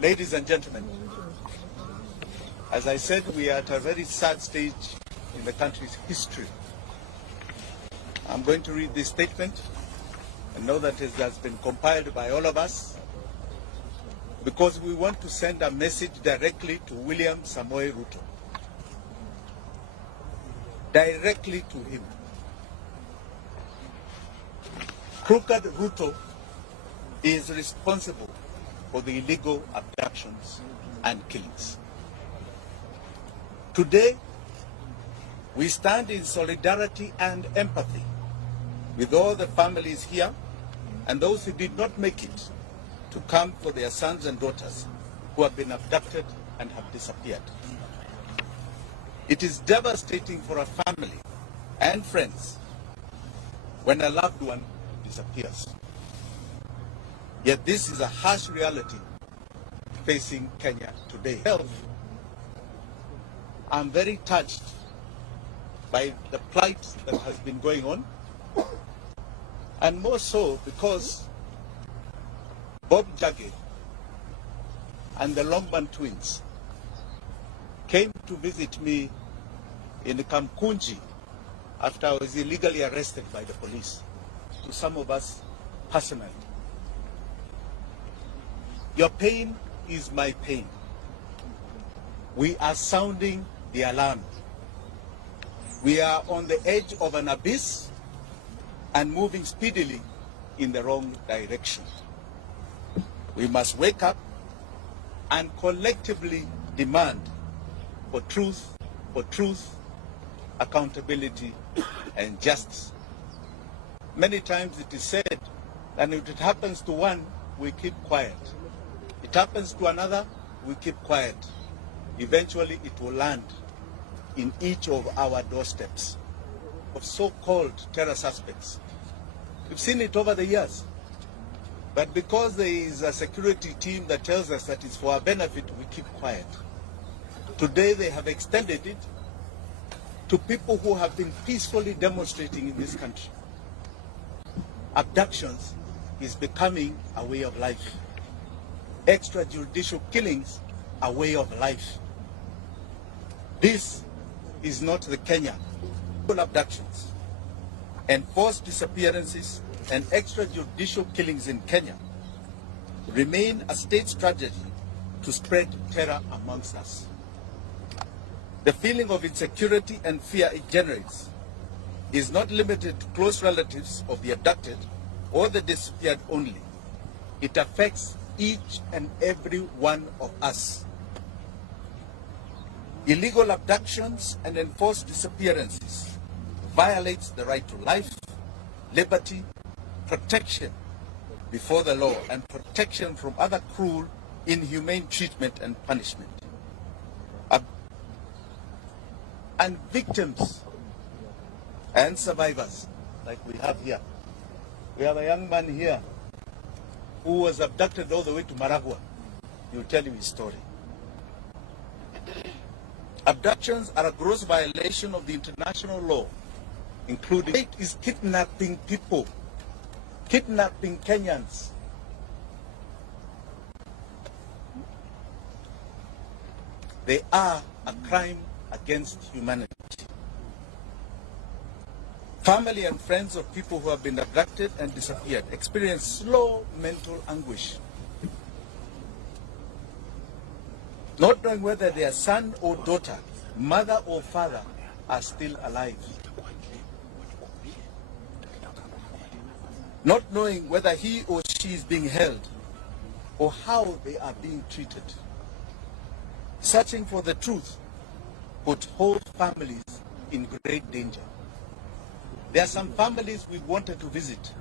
Ladies and gentlemen, as I said, we are at a very sad stage in the country's history. I'm going to read this statement and know that it has been compiled by all of us because we want to send a message directly to William Samoei Ruto. Directly to him. Crooked Ruto is responsible for the illegal abductions and killings. Today, we stand in solidarity and empathy with all the families here and those who did not make it to come for their sons and daughters who have been abducted and have disappeared. It is devastating for a family and friends when a loved one disappears. Yet this is a harsh reality facing Kenya today. I'm very touched by the plight that has been going on, and more so because Wanjigi and the Longman twins came to visit me in Kamkunji after I was illegally arrested by the police, to some of us personally. Your pain is my pain. We are sounding the alarm. We are on the edge of an abyss and moving speedily in the wrong direction. We must wake up and collectively demand for truth, accountability, and justice. Many times it is said that if it happens to one, we keep quiet. It happens to another, we keep quiet. Eventually it will land in each of our doorsteps of so-called terror suspects. We've seen it over the years. But because there is a security team that tells us that it's for our benefit, we keep quiet. Today they have extended it to people who have been peacefully demonstrating in this country. Abductions is becoming a way of life. Extrajudicial killings a way of life. This is not the Kenya. Abductions, enforced disappearances, and extrajudicial killings in Kenya remain a state strategy to spread terror amongst us. The feeling of insecurity and fear it generates is not limited to close relatives of the abducted or the disappeared only. It affects each and every one of us. Illegal abductions and enforced disappearances violates the right to life, liberty, protection before the law, and protection from other cruel, inhumane treatment and punishment. And victims and survivors, like we have here. We have a young man here who was abducted all the way to Maragua. He'll tell you his story. Abductions are a gross violation of the international law, including it is kidnapping people, kidnapping Kenyans. They are a crime against humanity. Family and friends of people who have been abducted and disappeared experience slow mental anguish, not knowing whether their son or daughter, mother or father are still alive, not knowing whether he or she is being held or how they are being treated. Searching for the truth put whole families in great danger. There are some families we wanted to visit.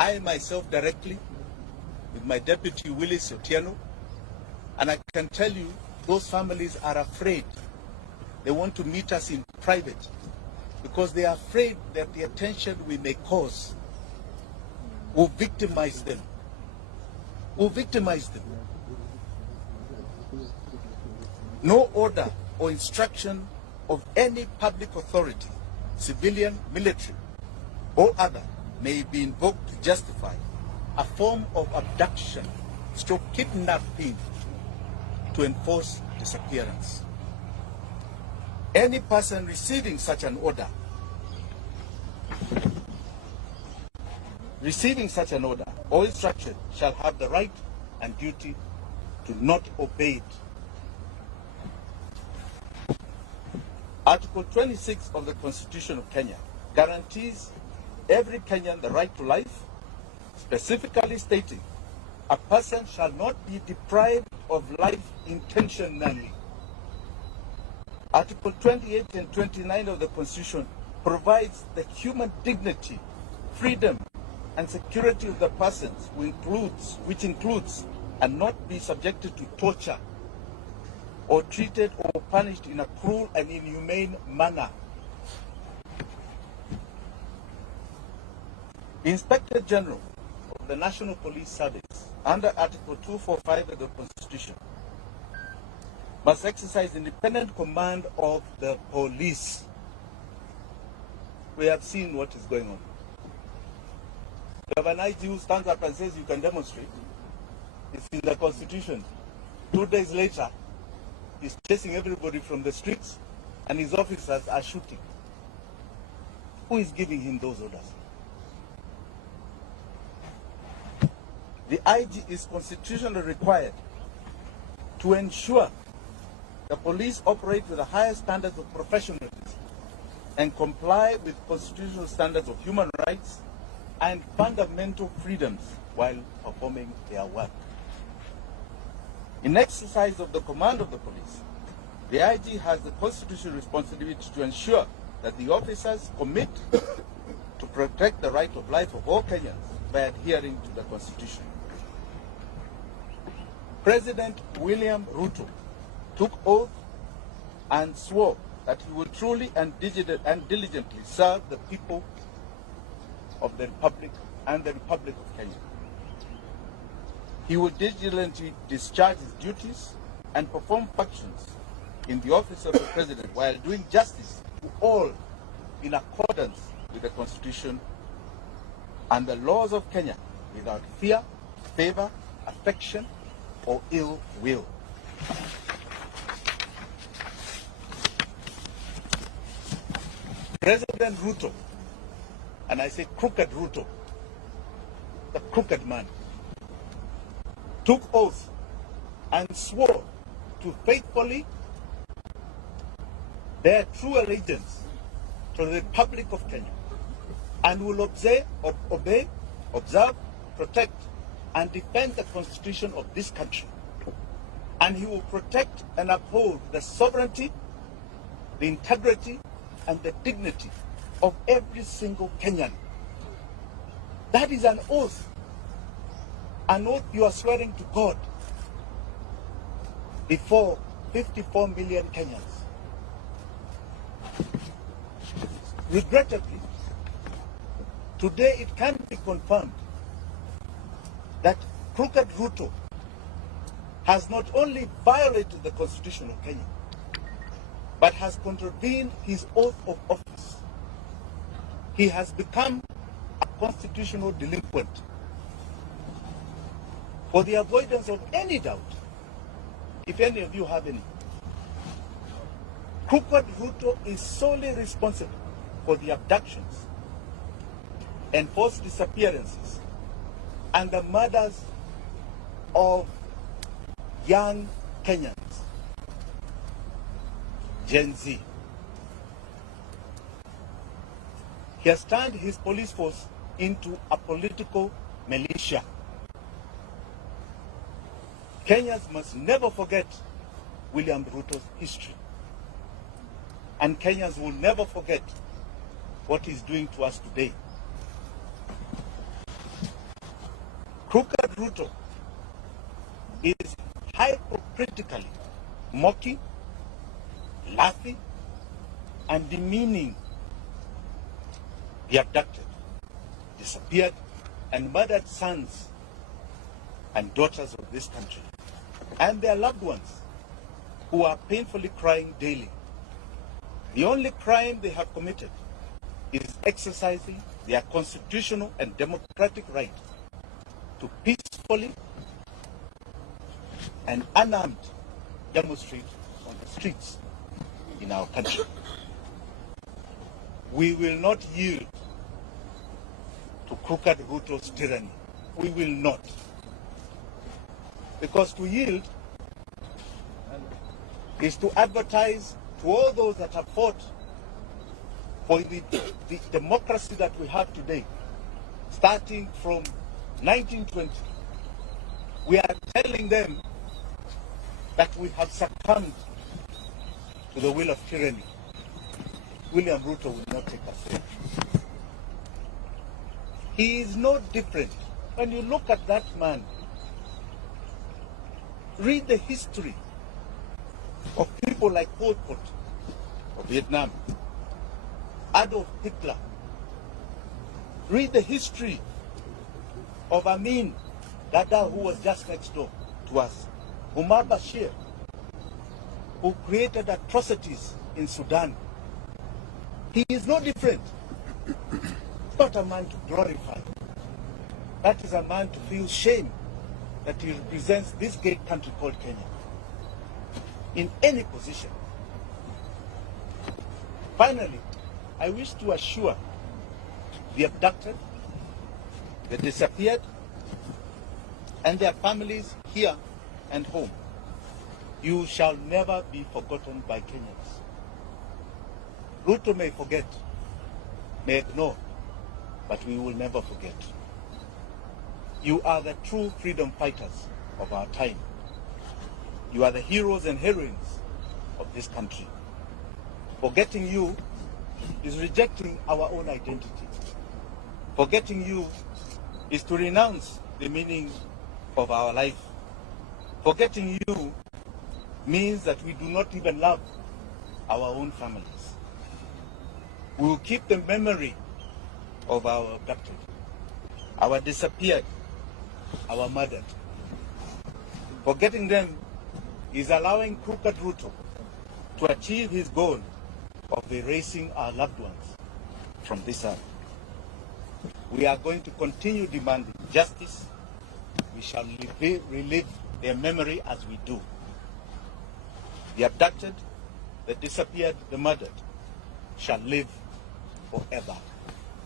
I myself directly, with my deputy Willis Otieno, and I can tell you those families are afraid. They want to meet us in private because they are afraid that the attention we may cause will victimize them. No order or instruction of any public authority, civilian, military, or other, may be invoked to justify a form of abduction, kidnapping to enforce disappearance. Any person receiving such an order or instruction shall have the right and duty to not obey it. Article 26 of the Constitution of Kenya guarantees every Kenyan the right to life, specifically stating a person shall not be deprived of life intentionally. Article 28 and 29 of the Constitution provides the human dignity, freedom, and security of the persons, which includes and not be subjected to torture or treated or punished in a cruel and inhumane manner. The Inspector General of the National Police Service, under Article 245 of the Constitution, must exercise independent command of the police. We have seen what is going on. You have an IG who stands up and says you can demonstrate. It's in the Constitution. 2 days later, he's chasing everybody from the streets and his officers are shooting. Who is giving him those orders? The IG is constitutionally required to ensure the police operate with the highest standards of professionalism and comply with constitutional standards of human rights and fundamental freedoms while performing their work. In exercise of the command of the police, the IG has the constitutional responsibility to ensure that the officers commit to protect the right of life of all Kenyans by adhering to the Constitution. President William Ruto took oath and swore that he will truly and diligently serve the people of the Republic and the Republic of Kenya. He will diligently discharge his duties and perform functions in the office of the President while doing justice to all in accordance with the Constitution and the laws of Kenya without fear, favor, affection, or ill will. President Ruto, and I say crooked Ruto, the crooked man, took oath and swore to faithfully bear true allegiance to the Republic of Kenya and will obey, observe, protect, and defend the Constitution of this country. And he will protect and uphold the sovereignty, the integrity, and the dignity of every single Kenyan. That is an oath you are swearing to God before 54 million Kenyans. Regrettably, today it can be confirmed that crooked Ruto has not only violated the Constitution of Kenya, but has contravened his oath of office. He has become a constitutional delinquent. For the avoidance of any doubt, if any of you have any, crooked Ruto is solely responsible for the abductions, enforced disappearances, and the murders of young Kenyans, Gen Z. He has turned his police force into a political militia. Kenyans must never forget William Ruto's history. And Kenyans will never forget what he's doing to us today. Crooked Ruto is hypocritically mocking, laughing, and demeaning the abducted, disappeared, and murdered sons and daughters of this country, and their loved ones who are painfully crying daily. The only crime they have committed is exercising their constitutional and democratic right to peacefully and unarmed demonstrate on the streets in our country. We will not yield to crooked Ruto's tyranny. We will not. Because to yield is to advertise to all those that have fought for the democracy that we have today, starting from 1920. We are telling them that we have succumbed to the will of tyranny. William Ruto will not take us there. He is no different. When you look at that man, read the history of people like Pol Pot of Vietnam, Adolf Hitler. Read the history of Amin Dada, who was just next door to us, Umar Bashir, who created atrocities in Sudan. He is no different. It's not a man to glorify. That is a man to feel shame that he represents this great country called Kenya in any position. Finally, I wish to assure the abducted, the disappeared, and their families here and home, you shall never be forgotten by Kenyans. Ruto may forget, may ignore, but we will never forget. You are the true freedom fighters of our time. You are the heroes and heroines of this country. Forgetting you is rejecting our own identity. Forgetting you is to renounce the meaning of our life. Forgetting you means that we do not even love our own families. We will keep the memory of our abducted, our disappeared, our murdered. Forgetting them is allowing crooked Ruto to achieve his goal of erasing our loved ones from this earth. We are going to continue demanding justice. We shall relive their memory as we do. The abducted, the disappeared, the murdered shall live forever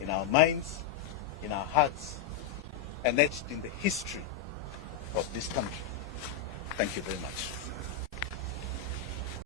in our minds, in our hearts, and etched in the history of this country. Thank you very much.